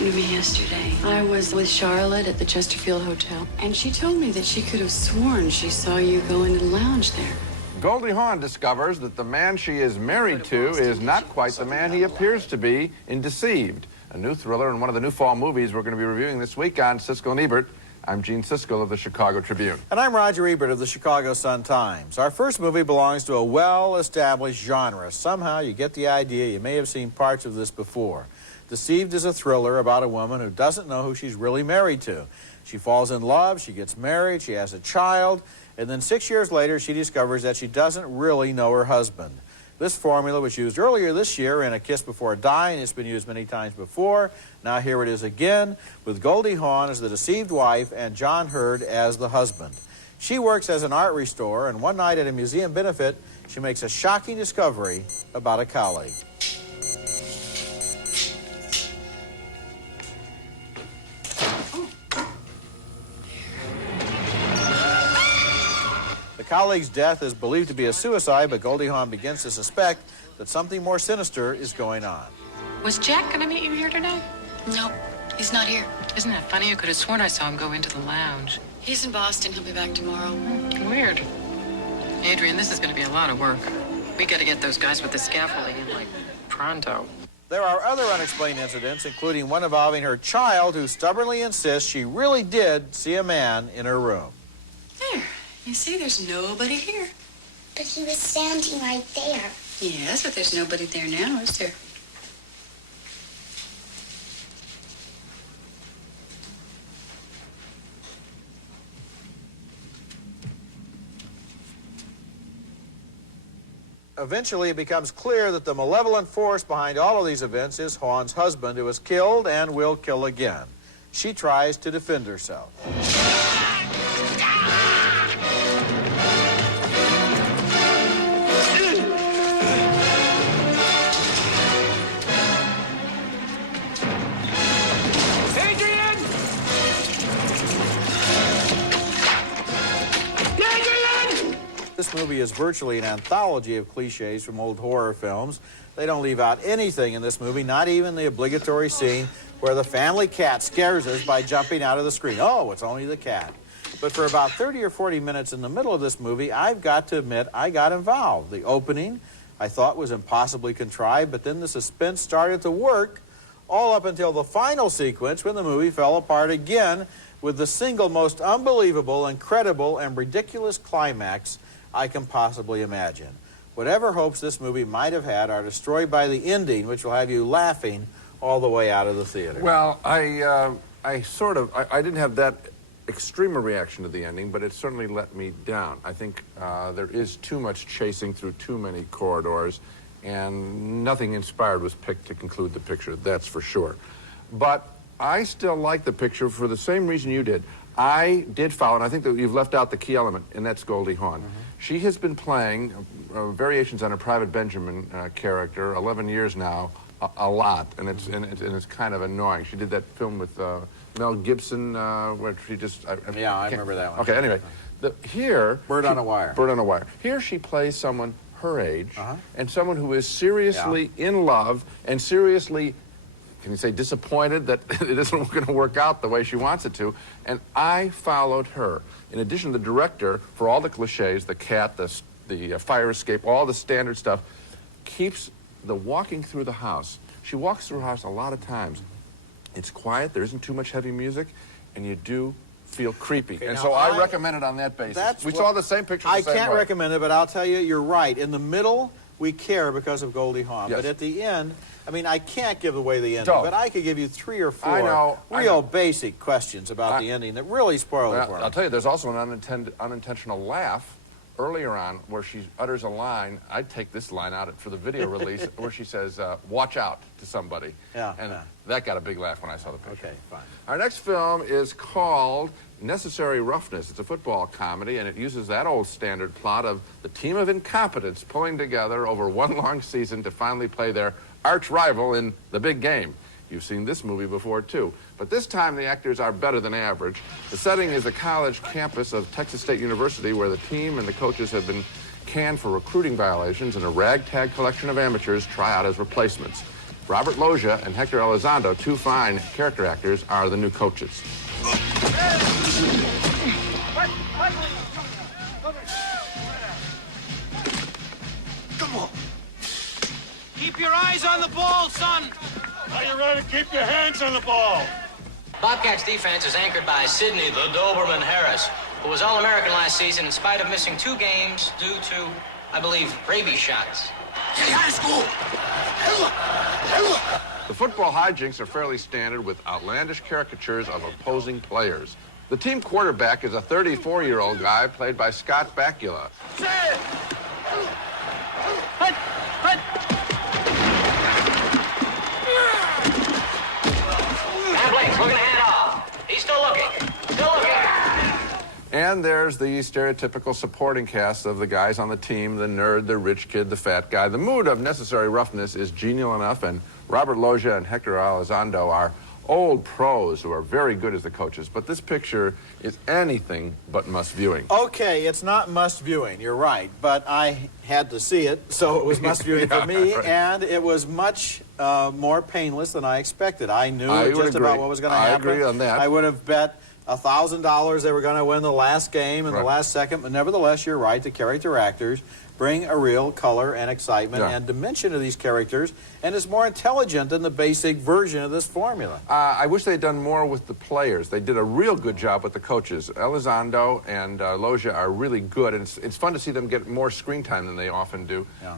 To me yesterday. I was with Charlotte at the Chesterfield Hotel, and she told me that she could have sworn she saw you go into the lounge there. Goldie Hawn discovers that the man she is married to is not quite the man he appears to be in Deceived, a new thriller and one of the new fall movies we're going to be reviewing this week on Siskel and Ebert. I'm Gene Siskel of the Chicago Tribune. And I'm Roger Ebert of the Chicago Sun-Times. Our first movie belongs to a well-established genre. Somehow you get the idea. You may have seen parts of this before. Deceived is a thriller about a woman who doesn't know who she's really married to. She falls in love, she gets married, she has a child, and then 6 years later she discovers that she doesn't really know her husband. This formula was used earlier this year in A Kiss Before Dying. It's been used many times before. Now here it is again with Goldie Hawn as the deceived wife and John Hurd as the husband. She works as an art restorer, and one night at a museum benefit, she makes a shocking discovery about a colleague. The colleague's death is believed to be a suicide, but Goldie Hawn begins to suspect that something more sinister is going on. Was Jack going to meet you here today? Nope, he's not here. Isn't that funny? I could have sworn I saw him go into the lounge. He's in Boston. He'll be back tomorrow. Weird. Adrian, this is going to be a lot of work. We got to get those guys with the scaffolding in, like, pronto. There are other unexplained incidents, including one involving her child who stubbornly insists she really did see a man in her room. There. You see, there's nobody here. But he was standing right there. Yes, but there's nobody there now, is there? Eventually, it becomes clear that the malevolent force behind all of these events is Hawn's husband, who was killed and will kill again. She tries to defend herself. This movie is virtually an anthology of cliches from old horror films. They don't leave out anything in this movie, not even the obligatory scene where the family cat scares us by jumping out of the screen. Oh, it's only the cat. But for about 30 or 40 minutes in the middle of this movie, I've got to admit I got involved. The opening I thought was impossibly contrived, but then the suspense started to work all up until the final sequence when the movie fell apart again with the single most unbelievable, incredible, and ridiculous climax I can possibly imagine. Whatever hopes this movie might have had are destroyed by the ending, which will have you laughing all the way out of the theater. Well, I didn't have that extreme a reaction to the ending, but it certainly let me down. I think there is too much chasing through too many corridors, and nothing inspired was picked to conclude the picture, that's for sure. But I still like the picture for the same reason you did. I did follow, and I think that you've left out the key element, and that's Goldie Hawn. She has been playing variations on her Private Benjamin character 11 years now, a lot, and it's kind of annoying. She did that film with Mel Gibson, where she just... Yeah, I remember that one. Okay, anyway, here... Bird on a Wire. Bird on a Wire. Here she plays someone her age, and someone who is seriously in love and seriously... Can you say disappointed that it isn't going to work out the way she wants it to? And I followed her. In addition, the director, for all the cliches, the cat, the fire escape, all the standard stuff, keeps the walking through the house. She walks through her house a lot of times. It's quiet, there isn't too much heavy music, and you do feel creepy. Okay, and so I recommend it on that basis. We saw the same picture the same way. I can't recommend it, but I'll tell you, you're right. In the middle, we care because of Goldie Hawn. Yes. But at the end, I mean, I can't give away the ending, but I could give you 3 or 4 basic questions about the ending that really spoil it for me. I'll tell you, there's also an unintentional laugh earlier on where she utters a line. I'd take this line out for the video release where she says, watch out to somebody. Yeah. And that got a big laugh when I saw the picture. Okay, fine. Our next film is called Necessary Roughness. It's a football comedy, and it uses that old standard plot of the team of incompetents pulling together over one long season to finally play their arch rival in the big game. You've seen this movie before, too. But this time, the actors are better than average. The setting is the college campus of Texas State University, where the team and the coaches have been canned for recruiting violations, and a ragtag collection of amateurs try out as replacements. Robert Loggia and Hector Elizondo, two fine character actors, are the new coaches. Come on. Keep your eyes on the ball, son. Are you ready to keep your hands on the ball? Bobcats defense is anchored by Sidney the Doberman Harris, who was All-American last season in spite of missing 2 games due to, I believe, rabies shots. Get out of school! The football hijinks are fairly standard with outlandish caricatures of opposing players. The team quarterback is a 34-year-old guy played by Scott Bakula. Blake's looking to hand off. He's still looking. Still looking. And there's the stereotypical supporting cast of the guys on the team, the nerd, the rich kid, the fat guy. The mood of Necessary Roughness is genial enough, and Robert Loggia and Hector Elizondo are old pros who are very good as the coaches. But this picture is anything but must viewing. Okay, it's not must viewing, you're right, but I had to see it, so it was must viewing for me, right. And it was much more painless than I expected. I knew just about what was going to happen. I agree on that. I would have bet $1,000 they were going to win the last game in the last second, but nevertheless, you're right, the character actors bring a real color and excitement and dimension to these characters, and is more intelligent than the basic version of this formula. I wish they had done more with the players. They did a real good job with the coaches. Elizondo and Loggia are really good, and it's fun to see them get more screen time than they often do. Yeah.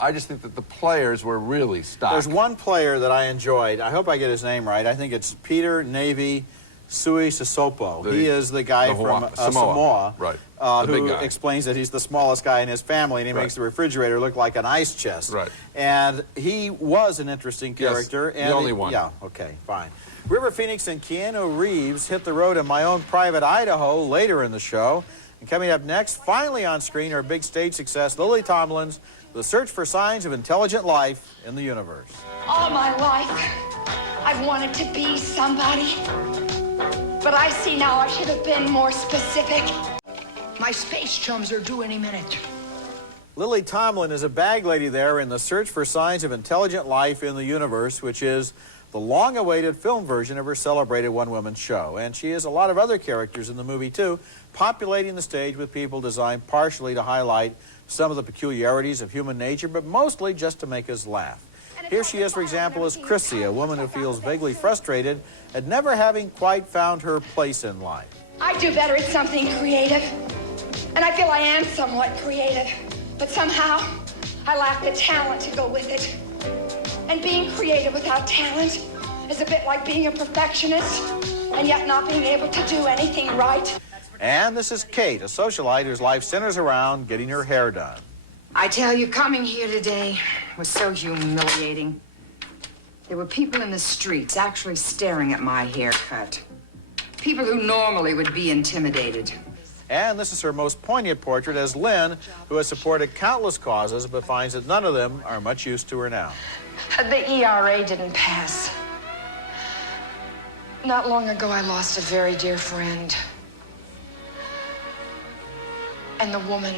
I just think that the players were really stock. There's one player that I enjoyed. I hope I get his name right. I think it's Peter Navy Sui Sisopo. He is the guy from Samoa. Right. Who explains that he's the smallest guy in his family, and he makes the refrigerator look like an ice chest. Right. And he was an interesting character. Yes, the only one. Yeah, okay, fine. River Phoenix and Keanu Reeves hit the road in my own private Idaho later in the show. And coming up next, finally on screen, our big stage success, Lily Tomlin's The Search for Signs of Intelligent Life in the Universe. All my life, I've wanted to be somebody. But I see now I should have been more specific. My space chums are due any minute. Lily Tomlin is a bag lady there in The Search for Signs of Intelligent Life in the Universe, which is the long-awaited film version of her celebrated one-woman show. And she has a lot of other characters in the movie, too, populating the stage with people designed partially to highlight some of the peculiarities of human nature, but mostly just to make us laugh. Here she is, for example, as Chrissy, a woman who feels vaguely frustrated at never having quite found her place in life. I do better at something creative. And I feel I am somewhat creative. But somehow, I lack the talent to go with it. And being creative without talent is a bit like being a perfectionist and yet not being able to do anything right. And this is Kate, a socialite whose life centers around getting her hair done. I tell you, coming here today was so humiliating. There were people in the streets actually staring at my haircut. People who normally would be intimidated. And this is her most poignant portrait as Lynn, who has supported countless causes but finds that none of them are much use to her now. The ERA didn't pass. Not long ago, I lost a very dear friend. And the woman,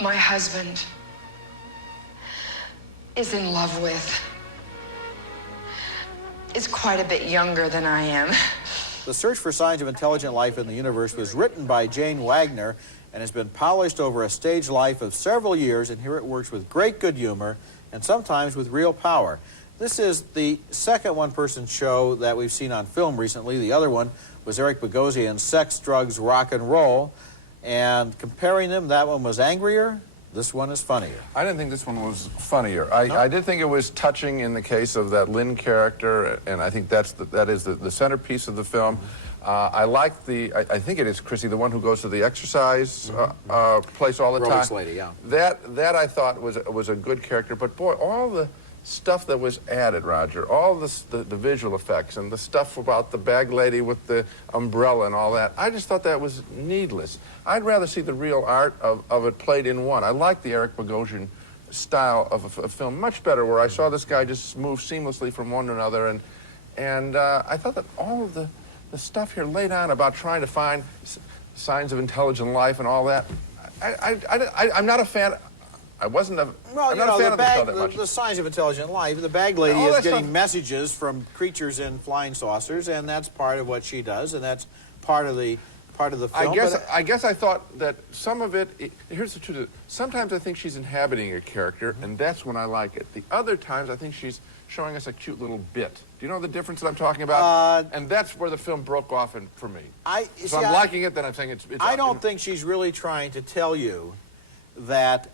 my husband, is in love with, is quite a bit younger than I am. The Search for Signs of Intelligent Life in the Universe was written by Jane Wagner and has been polished over a stage life of several years, and here it works with great good humor and sometimes with real power. This is the second one-person show that we've seen on film recently. The other one was Eric Bogosian's Sex, Drugs, Rock and Roll, and comparing them, that one was angrier. This one is funnier. I didn't think this one was funnier. I did think it was touching in the case of that Lynn character, and I think that is the centerpiece of the film. I like the, I think it is Chrissy, the one who goes to the exercise place all the time. Aerobics lady, yeah. That I thought was a good character, but boy, all the stuff that was added, Roger, all the visual effects and the stuff about the bag lady with the umbrella and all that, I just thought that was needless. I'd rather see the real art of it played in one. I like the Eric Bogosian style of a film much better, where I saw this guy just move seamlessly from one to another, and I thought that all of the stuff here laid on about trying to find signs of intelligent life and all that, I'm not a fan. I wasn't a. Well, I'm you not know, a fan of this that much. the signs of intelligent life. The bag lady All is that getting stuff. messages from creatures in flying saucers, and that's part of what she does, and that's part of the film. I guess I thought that some of it. Here's the truth. Sometimes I think she's inhabiting a character, and that's when I like it. The other times I think she's showing us a cute little bit. Do you know the difference that I'm talking about? And that's where the film broke off for me. So I'm liking it, then I'm saying it's I don't think she's really trying to tell you that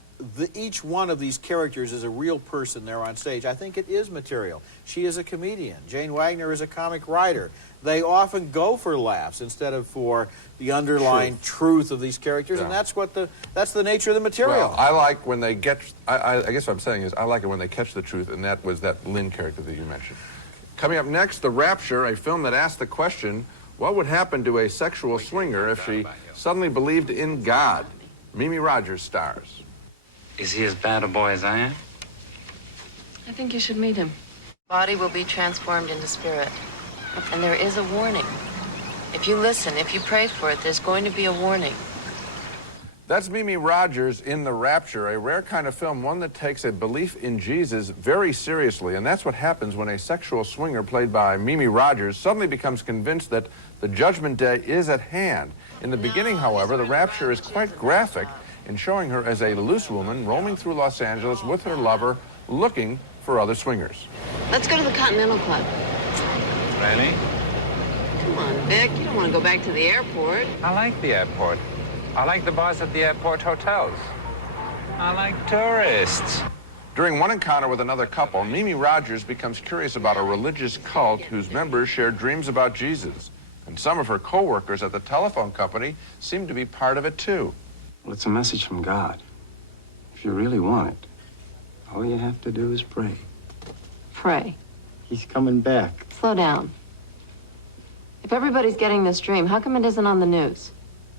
each one of these characters is a real person there on stage. I think it is material. She is a comedian. Jane Wagner is a comic writer. They often go for laughs instead of for the underlying truth of these characters, and that's the nature of the material. Well, I like when they get. I guess what I'm saying is I like it when they catch the truth, and that was that Lynn character that you mentioned. Coming up next, The Rapture, a film that asked the question, what would happen to a sexual swinger if she suddenly believed in God? Mimi Rogers stars. Is he as bad a boy as I am? I think you should meet him. Body will be transformed into spirit. And there is a warning. If you listen, if you pray for it, there's going to be a warning. That's Mimi Rogers in The Rapture, a rare kind of film, one that takes a belief in Jesus very seriously. And that's what happens when a sexual swinger played by Mimi Rogers suddenly becomes convinced that the judgment day is at hand. In the beginning, however, The Rapture is quite graphic in showing her as a loose woman roaming through Los Angeles with her lover, looking for other swingers. Let's go to the Continental Club. Really? Come on, Vic. You don't want to go back to the airport. I like the airport. I like the bars at the airport hotels. I like tourists. During one encounter with another couple, Mimi Rogers becomes curious about a religious cult whose members share dreams about Jesus. And some of her co-workers at the telephone company seem to be part of it, too. Well, it's a message from God. If you really want it, all you have to do is pray. Pray. He's coming back. Slow down. If everybody's getting this dream, how come it isn't on the news?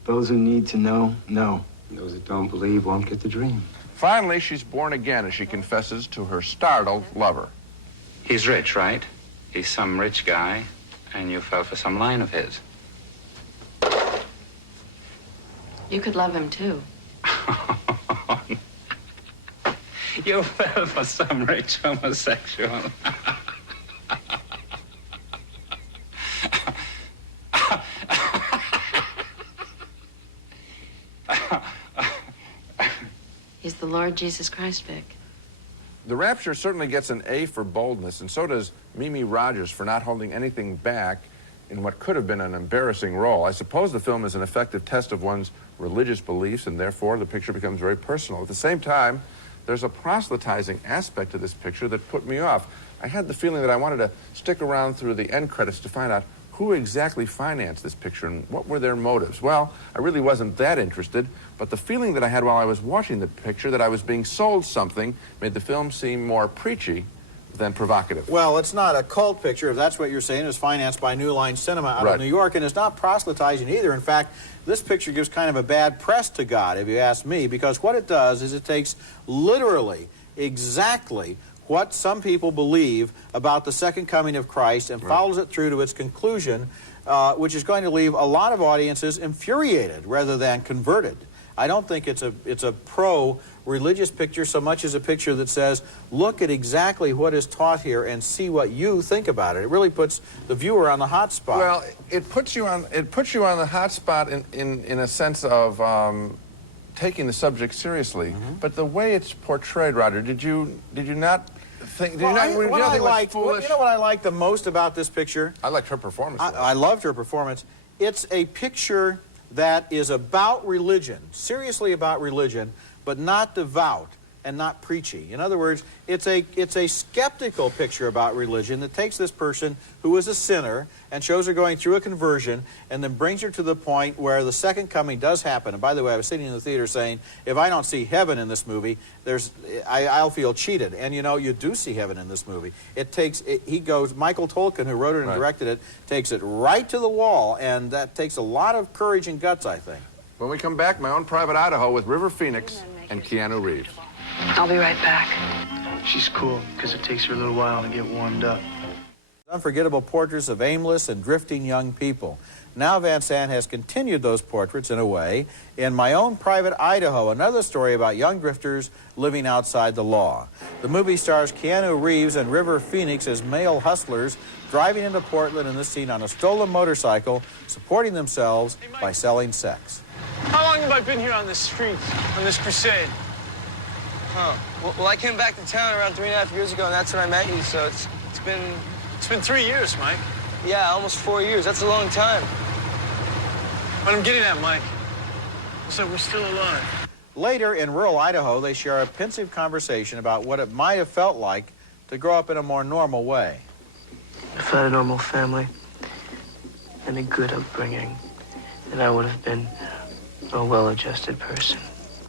Those who need to know, know. Those that don't believe won't get the dream. Finally, she's born again as she confesses to her startled lover. He's rich, right? He's some rich guy, and you fell for some line of his. You could love him, too. You fell for some rich homosexual. He's the Lord Jesus Christ, Vic. The Rapture certainly gets an A for boldness, and so does Mimi Rogers for not holding anything back in what could have been an embarrassing role. I suppose the film is an effective test of one's religious beliefs, and therefore the picture becomes very personal. At the same time, there's a proselytizing aspect to this picture that put me off. I had the feeling that I wanted to stick around through the end credits to find out who exactly financed this picture and what were their motives. Well, I really wasn't that interested, but the feeling that I had while I was watching the picture that I was being sold something made the film seem more preachy than provocative. Well, it's not a cult picture, if that's what you're saying. It's financed by New Line Cinema out of New York, and it's not proselytizing either. In fact, this picture gives kind of a bad press to God, if you ask me, because what it does is it takes literally, exactly what some people believe about the second coming of Christ and follows it through to its conclusion, which is going to leave a lot of audiences infuriated rather than converted. I don't think it's a pro-religious picture so much as a picture that says, look at exactly what is taught here and see what you think about it. It really puts the viewer on the hot spot. Well, it puts you on the hot spot in a sense of taking the subject seriously. But the way it's portrayed, Roger, did you not think? You know what I liked the most about this picture? I liked her performance. I loved her performance. It's a picture that is about religion, seriously about religion, but not devout. and not preachy. In other words, it's a skeptical picture about religion that takes this person who is a sinner and shows her going through a conversion and then brings her to the point where the second coming does happen. And by the way, I was sitting in the theater saying, if I don't see heaven in this movie, I'll feel cheated. And you know, you do see heaven in this movie. Michael Tolkien, who wrote it and directed it, takes it right to the wall, and that takes a lot of courage and guts, I think. When we come back, My Own Private Idaho with River Phoenix and Keanu Reeves. I'll be right back. She's cool, because it takes her a little while to get warmed up. Unforgettable portraits of aimless and drifting young people. Now Van Sant has continued those portraits in a way in My Own Private Idaho, another story about young drifters living outside the law. The movie stars Keanu Reeves and River Phoenix as male hustlers driving into Portland in this scene on a stolen motorcycle, supporting themselves by selling sex. How long have I been here on this street, on this crusade? Huh. Well, I came back to town around 3.5 years ago, and that's when I met you, so it's been... It's been 3 years, Mike. Yeah, almost 4 years. That's a long time. What I'm getting at, Mike, is that we're still alive. Later, in rural Idaho, they share a pensive conversation about what it might have felt like to grow up in a more normal way. If I had a normal family and a good upbringing, then I would have been a well-adjusted person.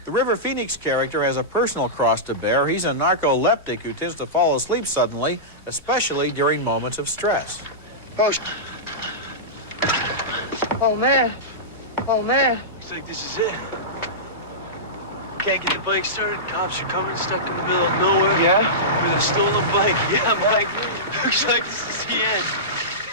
The River Phoenix character has a personal cross to bear. He's a narcoleptic who tends to fall asleep suddenly, especially during moments of stress. Oh, man. Oh, man. Looks like this is it. Can't get the bike started. Cops are coming, stuck in the middle of nowhere. Yeah? With a stolen bike. Yeah, Mike. Looks like this is the end.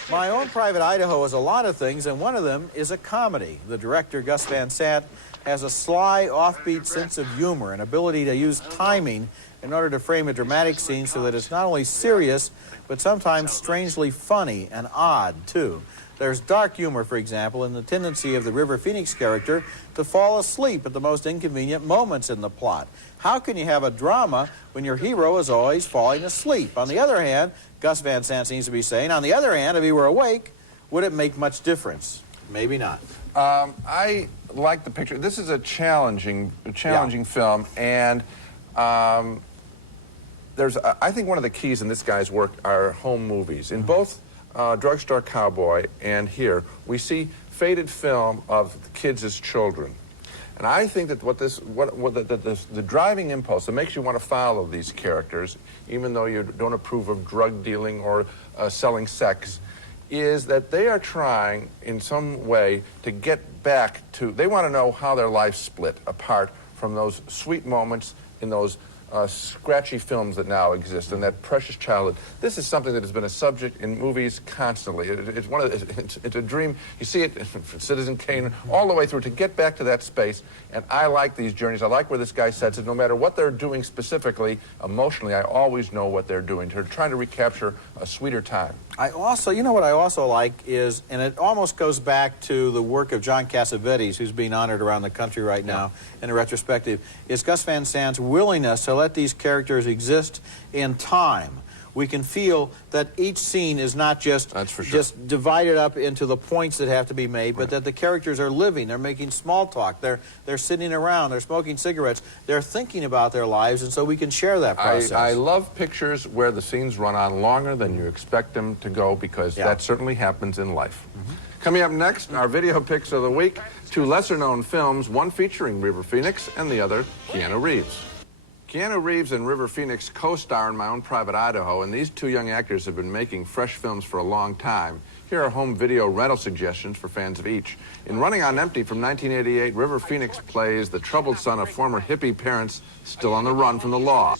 My Own Private Idaho is a lot of things, and one of them is a comedy. The director, Gus Van Sant, has a sly, offbeat sense of humor and ability to use timing in order to frame a dramatic scene so that it's not only serious, but sometimes strangely funny and odd, too. There's dark humor, for example, in the tendency of the River Phoenix character to fall asleep at the most inconvenient moments in the plot. How can you have a drama when your hero is always falling asleep? On the other hand, Gus Van Sant seems to be saying, on the other hand, if he were awake, would it make much difference? Maybe not. I like the picture. This is a challenging film, and I think one of the keys in this guy's work are home movies. In both Drugstore Cowboy and here, we see faded film of the kids as children. And I think that the driving impulse that makes you want to follow these characters, even though you don't approve of drug dealing or selling sex, is that they are trying in some way to get back to, they want to know how their life split apart from those sweet moments in those scratchy films that now exist and that precious childhood. This is something that has been a subject in movies constantly. It's a dream. You see it from Citizen Kane all the way through to get back to that space. And I like these journeys. I like where this guy sets it. No matter what they're doing specifically, emotionally, I always know what they're doing. They're trying to recapture a sweeter time. You know what I also like is, and it almost goes back to the work of John Cassavetes, who's being honored around the country right now in a retrospective, is Gus Van Sant's willingness to let these characters exist in time. We can feel that each scene is not just divided up into the points that have to be made, but that the characters are living. They're making small talk. They're sitting around. They're smoking cigarettes. They're thinking about their lives, and so we can share that process. I love pictures where the scenes run on longer than you expect them to go, because that certainly happens in life. Coming up next, our video picks of the week. Two lesser-known films, one featuring River Phoenix and the other Keanu Reeves. Keanu Reeves and River Phoenix co-star in My Own Private Idaho, and these two young actors have been making fresh films for a long time. Here are home video rental suggestions for fans of each. In Running on Empty from 1988, River Phoenix plays the troubled son of former hippie parents still on the run from the law.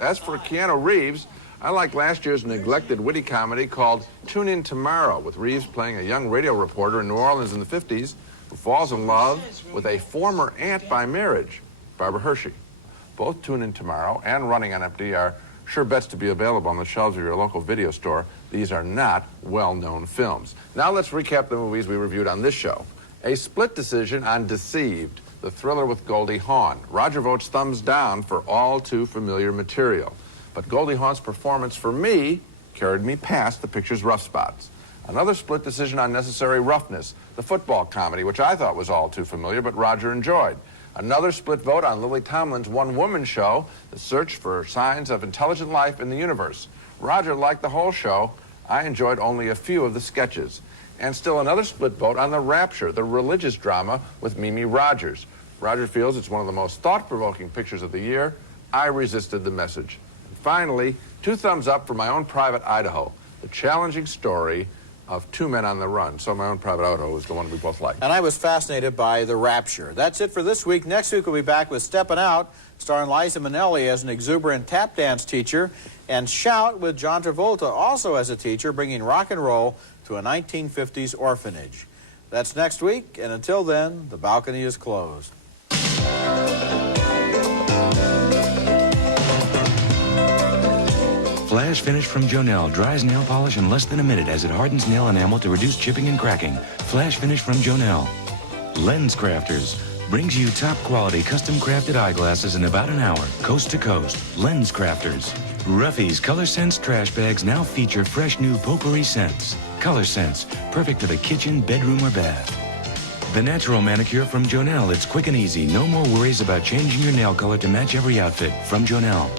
As for Keanu Reeves, I like last year's neglected witty comedy called Tune In Tomorrow, with Reeves playing a young radio reporter in New Orleans in the 50s who falls in love with a former aunt by marriage, Barbara Hershey. Both Tune In Tomorrow and Running on Empty are sure bets to be available on the shelves of your local video store. These are not well-known films. Now let's recap the movies we reviewed on this show. A split decision on Deceived, the thriller with Goldie Hawn. Roger votes thumbs down for all too familiar material. But Goldie Hawn's performance, for me, carried me past the picture's rough spots. Another split decision on Necessary Roughness, the football comedy, which I thought was all too familiar, but Roger enjoyed. Another split vote on Lily Tomlin's one-woman show, The Search for Signs of Intelligent Life in the Universe. Roger liked the whole show. I enjoyed only a few of the sketches. And still another split vote on The Rapture, the religious drama with Mimi Rogers. Roger feels it's one of the most thought-provoking pictures of the year. I resisted the message. And finally, 2 thumbs up for My Own Private Idaho, the challenging story of 2 men on the run. So My Own Private Idaho is the one we both like. And I was fascinated by The Rapture. That's it for this week. Next week we'll be back with Steppin' Out, starring Liza Minnelli as an exuberant tap dance teacher, and Shout with John Travolta also as a teacher, bringing rock and roll to a 1950s orphanage. That's next week, and until then, the balcony is closed. Flash Finish from Jonell dries nail polish in less than a minute as it hardens nail enamel to reduce chipping and cracking. Flash Finish from Jonell. Lens Crafters brings you top quality custom crafted eyeglasses in about an hour, coast to coast. Lens Crafters. Ruffy's Color Sense trash bags now feature fresh new potpourri scents. Color Sense, perfect for the kitchen, bedroom, or bath. The Natural Manicure from Jonell. It's quick and easy. No more worries about changing your nail color to match every outfit. From Jonell.